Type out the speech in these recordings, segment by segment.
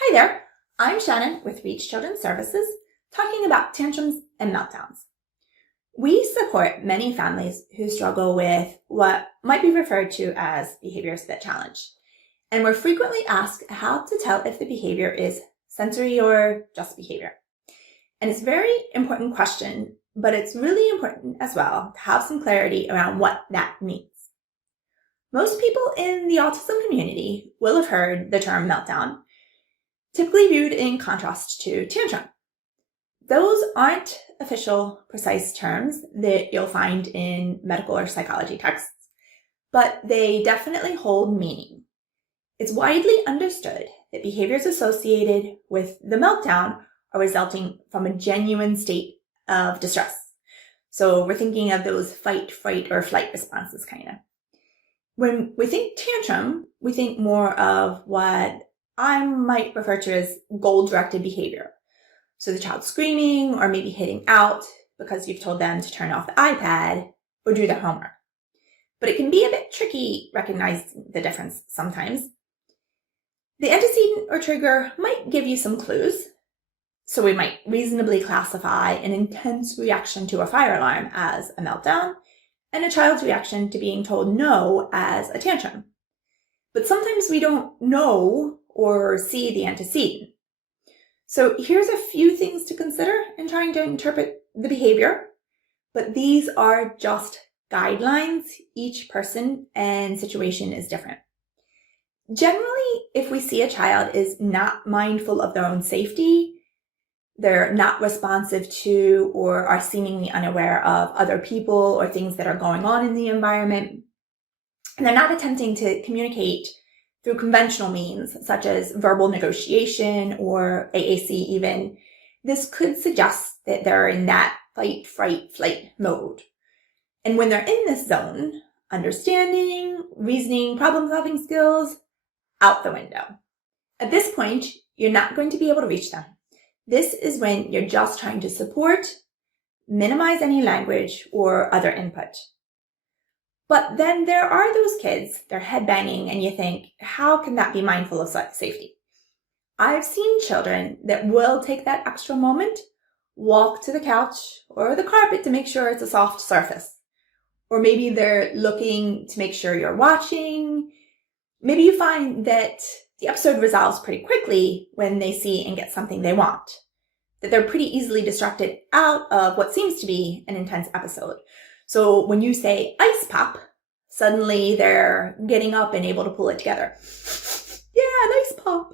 Hi there, I'm Shannon with Reach Children's Services, talking about tantrums and meltdowns. We support many families who struggle with what might be referred to as behaviors that challenge, and we're frequently asked how to tell if the behavior is sensory or just behavior. And it's a very important question, but it's really important as well to have some clarity around what that means. Most people in the autism community will have heard the term meltdown, typically viewed in contrast to tantrum. Those aren't official, precise terms that you'll find in medical or psychology texts, but they definitely hold meaning. It's widely understood that behaviors associated with the meltdown are resulting from a genuine state of distress. So we're thinking of those fight, fright, or flight responses, kind of. When we think tantrum, we think more of what I might refer to as goal-directed behavior. So the child screaming or maybe hitting out because you've told them to turn off the iPad or do their homework. But it can be a bit tricky recognizing the difference sometimes. The antecedent or trigger might give you some clues. So we might reasonably classify an intense reaction to a fire alarm as a meltdown and a child's reaction to being told no as a tantrum. But sometimes we don't know or see the antecedent. So here's a few things to consider in trying to interpret the behavior, but these are just guidelines. Each person and situation is different. Generally, if we see a child is not mindful of their own safety, they're not responsive to or are seemingly unaware of other people or things that are going on in the environment, and they're not attempting to communicate through conventional means, such as verbal negotiation or AAC even, this could suggest that they're in that fight, fright, flight mode. And when they're in this zone, understanding, reasoning, problem-solving skills, out the window. At this point, you're not going to be able to reach them. This is when you're just trying to support, minimize any language or other input. But then there are those kids, they're headbanging, and you think, how can that be mindful of safety? I've seen children that will take that extra moment, walk to the couch or the carpet to make sure it's a soft surface. Or maybe they're looking to make sure you're watching. Maybe you find that the episode resolves pretty quickly when they see and get something they want, that they're pretty easily distracted out of what seems to be an intense episode. So when you say ice pop, suddenly they're getting up and able to pull it together. Yeah, an ice pop.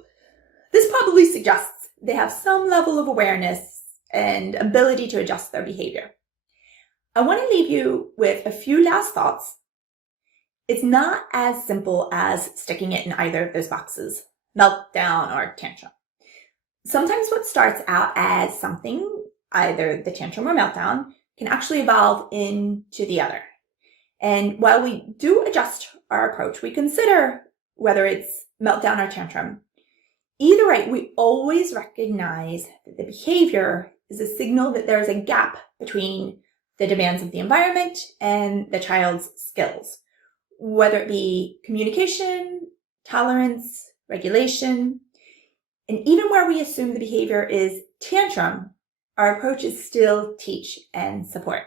This probably suggests they have some level of awareness and ability to adjust their behavior. I want to leave you with a few last thoughts. It's not as simple as sticking it in either of those boxes, meltdown or tantrum. Sometimes what starts out as something, either the tantrum or meltdown, can actually evolve into the other. And while we do adjust our approach, we consider whether it's meltdown or tantrum. Either way, we always recognize that the behavior is a signal that there is a gap between the demands of the environment and the child's skills, whether it be communication, tolerance, regulation. And even where we assume the behavior is tantrum, our approach is still teach and support.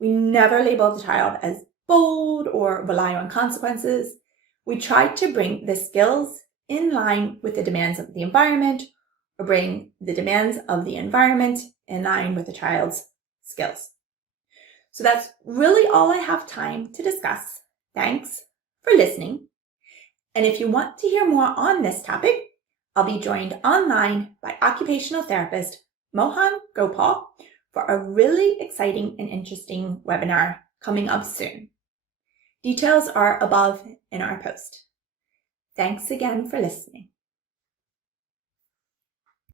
We never label the child as bold or rely on consequences. We try to bring the skills in line with the demands of the environment or bring the demands of the environment in line with the child's skills. So that's really all I have time to discuss. Thanks for listening. And if you want to hear more on this topic, I'll be joined online by occupational therapist Mohan Gopal for a really exciting and interesting webinar coming up soon. Details are above in our post. Thanks again for listening.